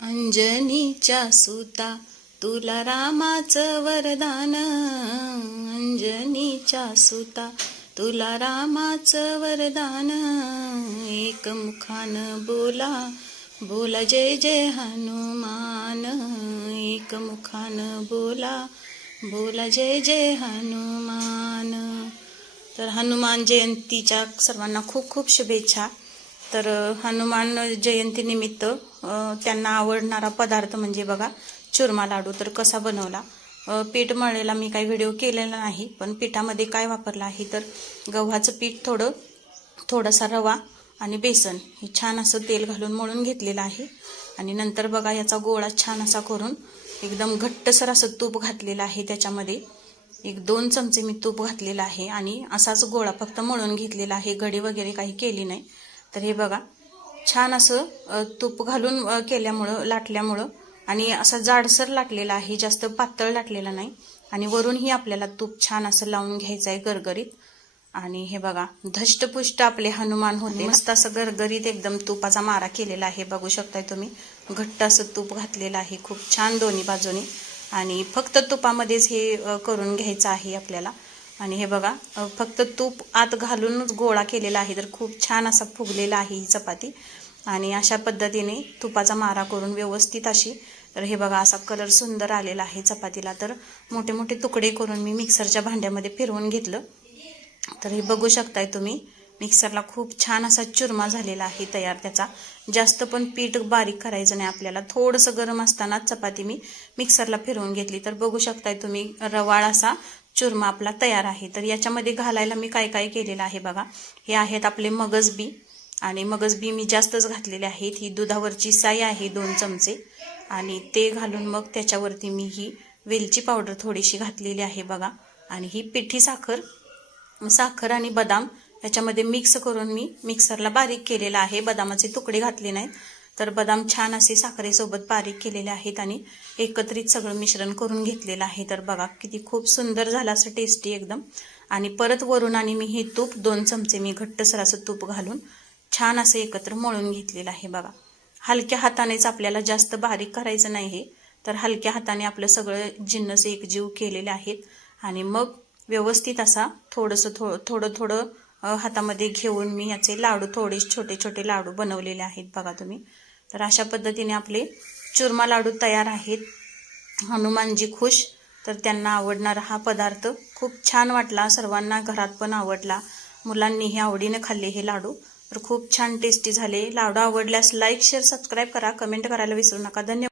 अंजनीच्या सुता तुला रामाचं वरदान, अंजनीच्या सुता तुला रामाचं वरदान। एक मुखानं बोला बोला जय जय हनुमान, एक मुखानं बोला बोला जय जय हनुमान। तर हनुमान जयंतीच्या सर्वांना खूप खूप शुभेच्छा। तर हनुमान जयंतीनिमित्त त्यांना आवडणारा पदार्थ म्हणजे बघा चुरमा लाडू। तर कसा बनवला, पीठ मळलेला मी काही व्हिडिओ केलेला नाही, पण पिठामध्ये काय वापरलं आहे तर गव्हाचं पीठ, थोडासा रवा आणि बेसन हे छान असं तेल घालून मळून घेतलेलं आहे। आणि नंतर बघा याचा गोळा छान असा करून एकदम घट्टसर असं तूप घातलेलं आहे। त्याच्यामध्ये 1-2 चमचे मी तूप घातलेलं आहे आणि असाच गोळा फक्त मळून घेतलेला आहे, घडी वगैरे काही केली नाही। तर हे बघा छान असं तूप घालून केल्यामुळं, लाटल्यामुळं आणि असा जाडसर लाटलेला आहे, जास्त पातळ लाटलेला नाही। आणि वरूनही आपल्याला तूप छान असं लावून घ्यायचं आहे गरगरीत। आणि हे बघा धष्टपुष्ट आपले हनुमान होते, मस्त असं गरगरीत एकदम तुपाचा मारा केलेला आहे। बघू शकताय तुम्ही, घट्ट असं तूप घातलेलं आहे खूप छान दोन्ही बाजूनी। आणि फक्त तुपामध्येच हे करून घ्यायचं आहे आपल्याला। आणि हे बघा फक्त तूप आत घालूनच गोळा केलेला आहे, तर खूप छान असा फुगलेला आहे ही चपाती। आणि अशा पद्धतीने तुपाचा मारा करून व्यवस्थित अशी, तर हे बघा असा कलर सुंदर आलेला आहे चपातीला। तर मोठे मोठे तुकडे करून मी मिक्सरच्या भांड्यामध्ये फिरवून घेतलं। तर हे बघू शकताय तुम्ही, मिक्सरला खूप छान असा चुरमा झालेला आहे तयार त्याचा। जास्त पण पीठ बारीक करायचं नाही आपल्याला, थोडंसं गरम असतानाच चपाती मी मिक्सरला फिरवून घेतली। तर बघू शकताय तुम्ही रवाळ असा चुरमा आपला तयार आहे। तर याच्यामध्ये घालायला मी काय काय केलेलं आहे बघा, हे आहेत आपले मगजबी, आणि मगजबी मी जास्तच घातलेले आहेत। ही दुधावरची साई आहे 2 चमचे, आणि ते घालून मग त्याच्यावरती मी ही वेलची पावडर थोडीशी घातलेली आहे बघा। आणि ही पिठी साखर आणि बदाम याच्यामध्ये मिक्स करून मी मिक्सरला बारीक केलेला आहे, बदामाचे तुकडे घातले नाहीत। तर बदाम छान असे साखरेसोबत बारीक केलेले आहेत आणि एकत्रित सगळं मिश्रण करून घेतलेलं आहे। तर बघा किती खूप सुंदर झालं असं टेस्टी एकदम। आणि परत वरून आणि मी हे तूप 2 चमचे मी घट्टसर असं तूप घालून छान असं एकत्र मळून घेतलेलं आहे बघा। हलक्या हातानेच आपल्याला, जास्त बारीक करायचं नाही हे, तर हलक्या हाताने आपलं सगळं जिन्नस एकजीव केलेले आहेत। आणि मग व्यवस्थित असा थोडं हातामध्ये घेऊन मी याचे लाडू, थोडे छोटे छोटे लाडू बनवलेले आहेत बघा तुम्ही। तर अशा पद्धतीने आपले चुरमा लाडू तयार आहेत। हनुमानजी खुश, तर त्यांना आवडणारा हा पदार्थ खूप छान वाटला, सर्वांना घरात पण आवडला, मुलांनीही आवडीने खाल्ले हे लाडू। तर खूप छान टेस्टी झाले लाडू। आवडल्यास लाईक, शेअर, सबस्क्राईब करा, कमेंट करायला विसरू नका। धन्यवाद।